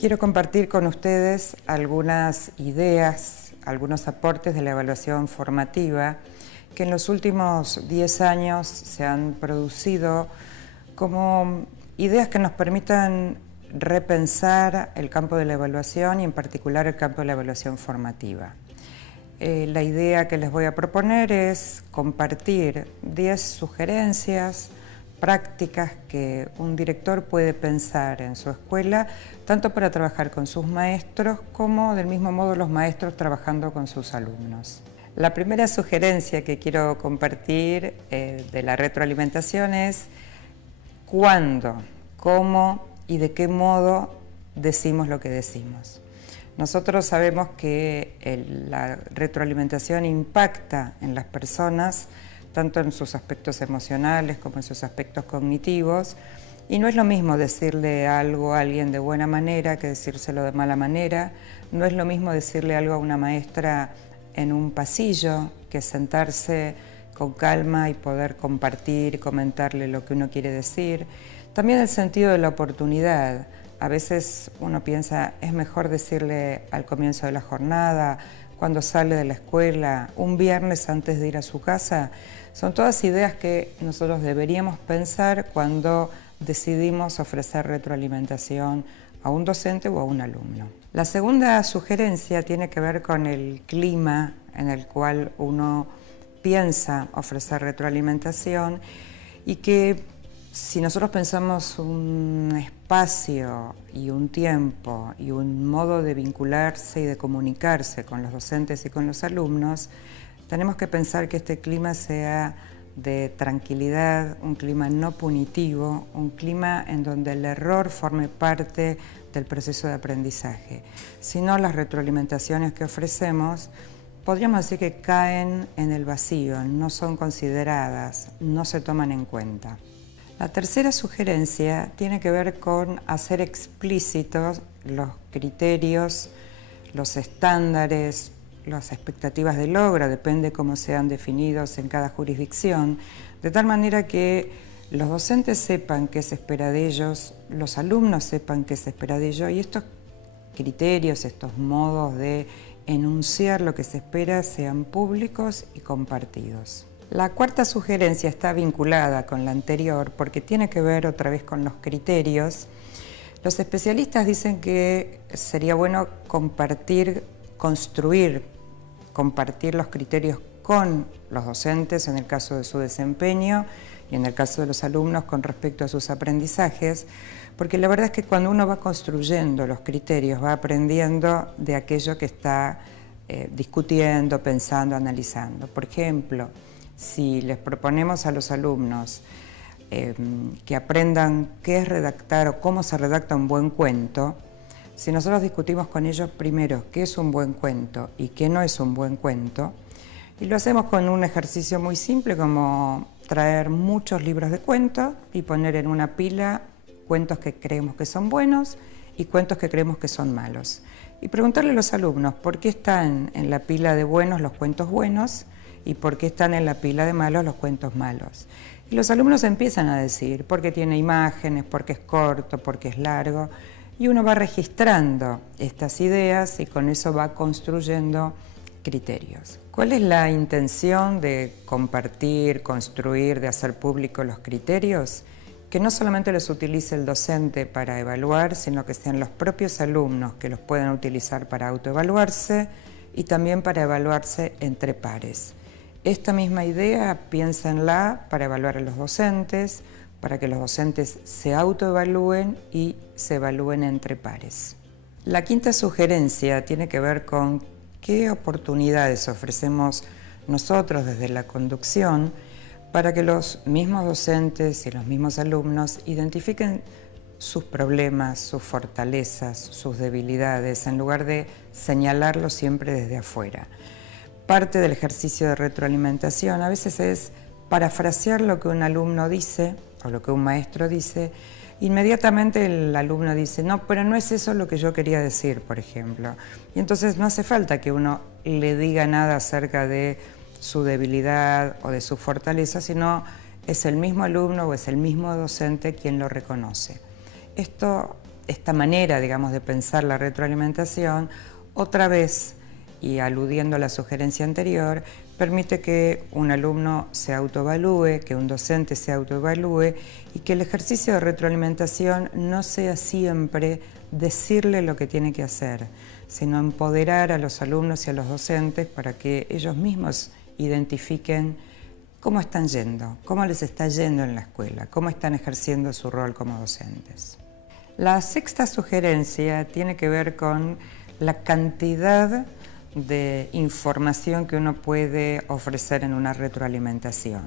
Quiero compartir con ustedes algunas ideas, algunos aportes de la evaluación formativa que en los últimos 10 años se han producido como ideas que nos permitan repensar el campo de la evaluación y en particular el campo de la evaluación formativa. La idea que les voy a proponer es compartir 10 sugerencias prácticas que un director puede pensar en su escuela, tanto para trabajar con sus maestros como del mismo modo los maestros trabajando con sus alumnos. La primera sugerencia que quiero compartir de la retroalimentación es cuándo, cómo y de qué modo decimos lo que decimos. Nosotros sabemos que la retroalimentación impacta en las personas, tanto en sus aspectos emocionales como en sus aspectos cognitivos, y no es lo mismo decirle algo a alguien de buena manera que decírselo de mala manera, no es lo mismo decirle algo a una maestra en un pasillo que sentarse con calma y poder compartir y comentarle lo que uno quiere decir. También el sentido de la oportunidad. A veces uno piensa, es mejor decirle al comienzo de la jornada, cuando sale de la escuela, un viernes antes de ir a su casa. Son todas ideas que nosotros deberíamos pensar cuando decidimos ofrecer retroalimentación a un docente o a un alumno. La segunda sugerencia tiene que ver con el clima en el cual uno piensa ofrecer retroalimentación y que si nosotros pensamos un espacio y un tiempo y un modo de vincularse y de comunicarse con los docentes y con los alumnos, tenemos que pensar que este clima sea de tranquilidad, un clima no punitivo, un clima en donde el error forme parte del proceso de aprendizaje. Si no, las retroalimentaciones que ofrecemos podríamos decir que caen en el vacío, no son consideradas, no se toman en cuenta. La tercera sugerencia tiene que ver con hacer explícitos los criterios, los estándares, las expectativas de logro, depende cómo sean definidos en cada jurisdicción, de tal manera que los docentes sepan qué se espera de ellos, los alumnos sepan qué se espera de ellos y estos criterios, estos modos de enunciar lo que se espera sean públicos y compartidos. La cuarta sugerencia está vinculada con la anterior porque tiene que ver otra vez con los criterios. Los especialistas dicen que sería bueno compartir los criterios con los docentes en el caso de su desempeño y en el caso de los alumnos con respecto a sus aprendizajes, porque la verdad es que cuando uno va construyendo los criterios va aprendiendo de aquello que está discutiendo, pensando, analizando. Por ejemplo, si les proponemos a los alumnos que aprendan qué es redactar o cómo se redacta un buen cuento, si nosotros discutimos con ellos primero qué es un buen cuento y qué no es un buen cuento, y lo hacemos con un ejercicio muy simple como traer muchos libros de cuentos y poner en una pila cuentos que creemos que son buenos y cuentos que creemos que son malos. Y preguntarle a los alumnos por qué están en la pila de buenos los cuentos buenos y por qué están en la pila de malos los cuentos malos. Y los alumnos empiezan a decir porque tiene imágenes, porque es corto, porque es largo, y uno va registrando estas ideas y con eso va construyendo criterios. ¿Cuál es la intención de compartir, construir, de hacer público los criterios? Que no solamente los utilice el docente para evaluar, sino que sean los propios alumnos que los puedan utilizar para autoevaluarse y también para evaluarse entre pares. Esta misma idea piénsenla para evaluar a los docentes, para que los docentes se autoevalúen y se evalúen entre pares. La quinta sugerencia tiene que ver con qué oportunidades ofrecemos nosotros desde la conducción para que los mismos docentes y los mismos alumnos identifiquen sus problemas, sus fortalezas, sus debilidades, en lugar de señalarlos siempre desde afuera. Parte del ejercicio de retroalimentación a veces es parafrasear lo que un alumno dice o lo que un maestro dice. Inmediatamente el alumno dice, no, pero no es eso lo que yo quería decir, por ejemplo. Y entonces no hace falta que uno le diga nada acerca de su debilidad o de su fortaleza, sino es el mismo alumno o es el mismo docente quien lo reconoce. Esto esta manera, digamos, de pensar la retroalimentación, otra vez, y aludiendo a la sugerencia anterior, permite que un alumno se autoevalúe, que un docente se autoevalúe y que el ejercicio de retroalimentación no sea siempre decirle lo que tiene que hacer, sino empoderar a los alumnos y a los docentes para que ellos mismos identifiquen cómo están yendo, cómo les está yendo en la escuela, cómo están ejerciendo su rol como docentes. La sexta sugerencia tiene que ver con la cantidad de información que uno puede ofrecer en una retroalimentación.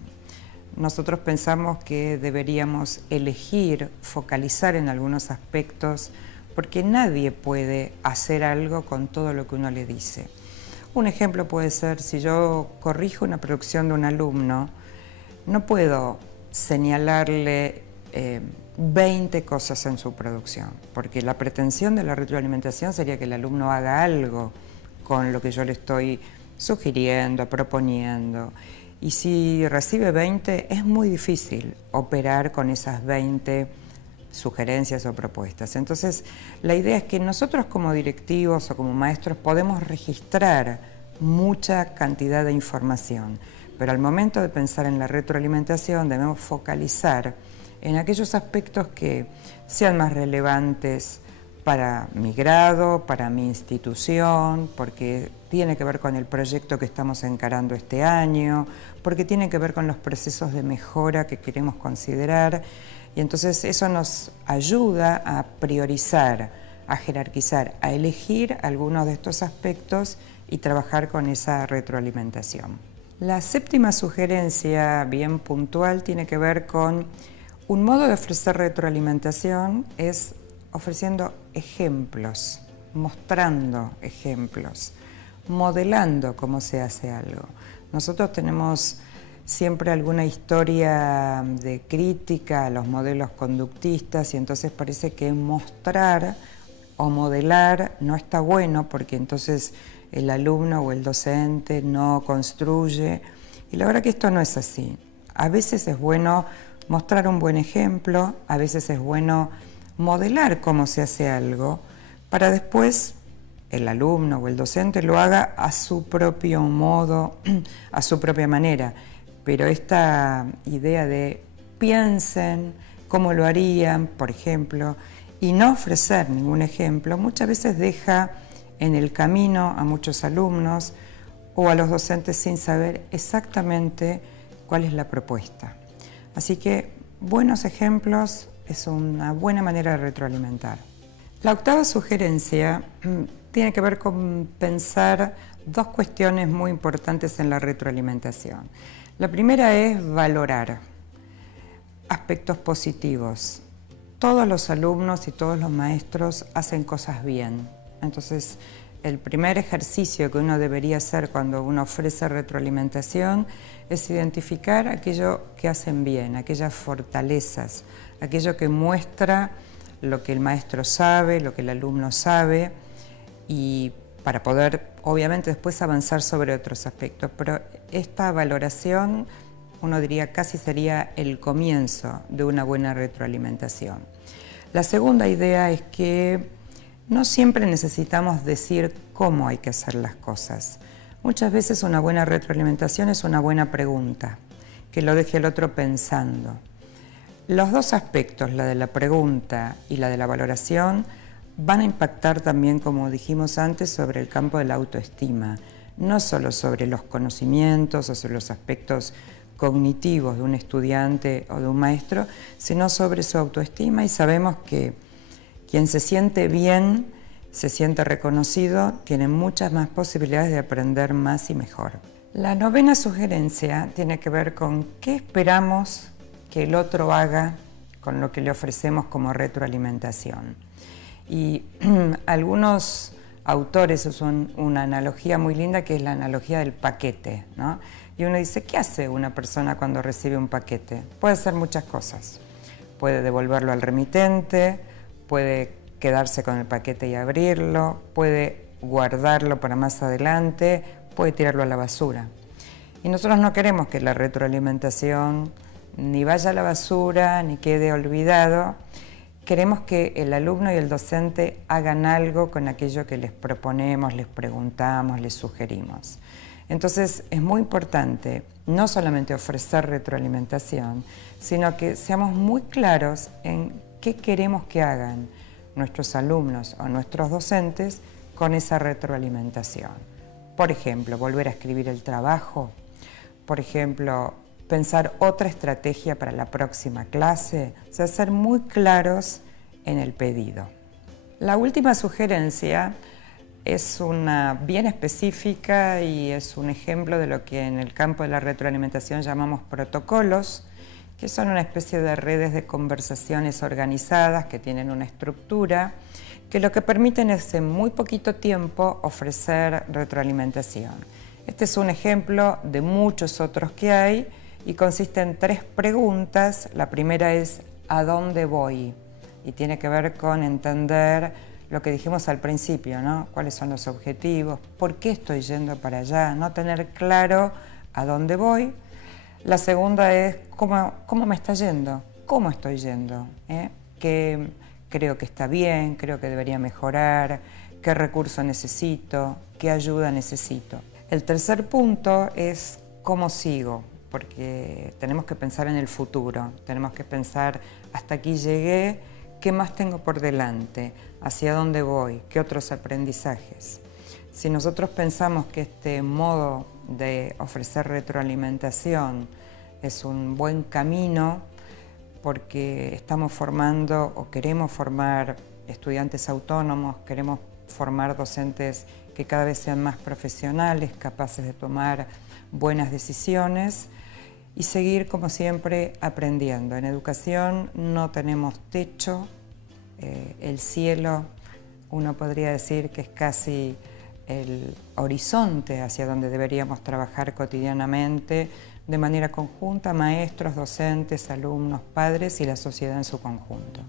Nosotros pensamos que deberíamos elegir, focalizar en algunos aspectos, porque nadie puede hacer algo con todo lo que uno le dice. Un ejemplo puede ser, si yo corrijo una producción de un alumno, no puedo señalarle 20 cosas en su producción, porque la pretensión de la retroalimentación sería que el alumno haga algo con lo que yo le estoy sugiriendo, proponiendo. Y si recibe 20, es muy difícil operar con esas 20 sugerencias o propuestas. Entonces, la idea es que nosotros como directivos o como maestros podemos registrar mucha cantidad de información, pero al momento de pensar en la retroalimentación debemos focalizar en aquellos aspectos que sean más relevantes para mi grado, para mi institución, porque tiene que ver con el proyecto que estamos encarando este año, porque tiene que ver con los procesos de mejora que queremos considerar, y entonces eso nos ayuda a priorizar, a jerarquizar, a elegir algunos de estos aspectos y trabajar con esa retroalimentación. La séptima sugerencia, bien puntual, tiene que ver con un modo de ofrecer retroalimentación es ofreciendo ejemplos, mostrando ejemplos, modelando cómo se hace algo. Nosotros tenemos siempre alguna historia de crítica a los modelos conductistas y entonces parece que mostrar o modelar no está bueno porque entonces el alumno o el docente no construye. Y la verdad que esto no es así. A veces es bueno mostrar un buen ejemplo, a veces es bueno modelar cómo se hace algo para después el alumno o el docente lo haga a su propio modo, a su propia manera. Pero esta idea de piensen cómo lo harían, por ejemplo, y no ofrecer ningún ejemplo, muchas veces deja en el camino a muchos alumnos o a los docentes sin saber exactamente cuál es la propuesta. Así que buenos ejemplos es una buena manera de retroalimentar. La octava sugerencia tiene que ver con pensar dos cuestiones muy importantes en la retroalimentación. La primera es valorar aspectos positivos. Todos los alumnos y todos los maestros hacen cosas bien. Entonces, el primer ejercicio que uno debería hacer cuando uno ofrece retroalimentación es identificar aquello que hacen bien, aquellas fortalezas, aquello que muestra lo que el maestro sabe, lo que el alumno sabe, y para poder, obviamente, después avanzar sobre otros aspectos. Pero esta valoración, uno diría, casi sería el comienzo de una buena retroalimentación. La segunda idea es que no siempre necesitamos decir cómo hay que hacer las cosas. Muchas veces una buena retroalimentación es una buena pregunta, que lo deje el otro pensando. Los dos aspectos, la de la pregunta y la de la valoración, van a impactar también, como dijimos antes, sobre el campo de la autoestima, no solo sobre los conocimientos o sobre los aspectos cognitivos de un estudiante o de un maestro, sino sobre su autoestima, y sabemos que quien se siente bien, se siente reconocido, tiene muchas más posibilidades de aprender más y mejor. La novena sugerencia tiene que ver con qué esperamos que el otro haga con lo que le ofrecemos como retroalimentación. Y algunos autores usan una analogía muy linda que es la analogía del paquete, ¿no? Y uno dice, ¿qué hace una persona cuando recibe un paquete? Puede hacer muchas cosas. Puede devolverlo al remitente, puede quedarse con el paquete y abrirlo, puede guardarlo para más adelante, puede tirarlo a la basura. Y nosotros no queremos que la retroalimentación ni vaya a la basura, ni quede olvidado. queremos que el alumno y el docente hagan algo con aquello que les proponemos, les preguntamos, les sugerimos. Entonces es muy importante no solamente ofrecer retroalimentación, sino que seamos muy claros en qué queremos que hagan nuestros alumnos o nuestros docentes con esa retroalimentación. Por ejemplo, volver a escribir el trabajo, por ejemplo, pensar otra estrategia para la próxima clase, o sea, ser muy claros en el pedido. La última sugerencia es una bien específica y es un ejemplo de lo que en el campo de la retroalimentación llamamos protocolos, que son una especie de redes de conversaciones organizadas que tienen una estructura, que lo que permiten es en muy poquito tiempo ofrecer retroalimentación. Este es un ejemplo de muchos otros que hay y consiste en 3 preguntas. La primera es ¿a dónde voy? Y tiene que ver con entender lo que dijimos al principio, ¿no? ¿Cuáles son los objetivos? ¿Por qué estoy yendo para allá? No tener claro a dónde voy. La segunda es ¿cómo me está yendo? ¿Cómo estoy yendo? ¿Qué creo que está bien? ¿Creo que debería mejorar? ¿Qué recurso necesito? ¿Qué ayuda necesito? El tercer punto es ¿cómo sigo? Porque tenemos que pensar en el futuro, tenemos que pensar hasta aquí llegué, ¿qué más tengo por delante? ¿Hacia dónde voy? ¿Qué otros aprendizajes? Si nosotros pensamos que este modo de ofrecer retroalimentación es un buen camino porque estamos formando o queremos formar estudiantes autónomos, queremos formar docentes que cada vez sean más profesionales, capaces de tomar buenas decisiones y seguir, como siempre, aprendiendo. En educación no tenemos techo, el cielo, uno podría decir que es casi el horizonte hacia donde deberíamos trabajar cotidianamente, de manera conjunta, maestros, docentes, alumnos, padres y la sociedad en su conjunto.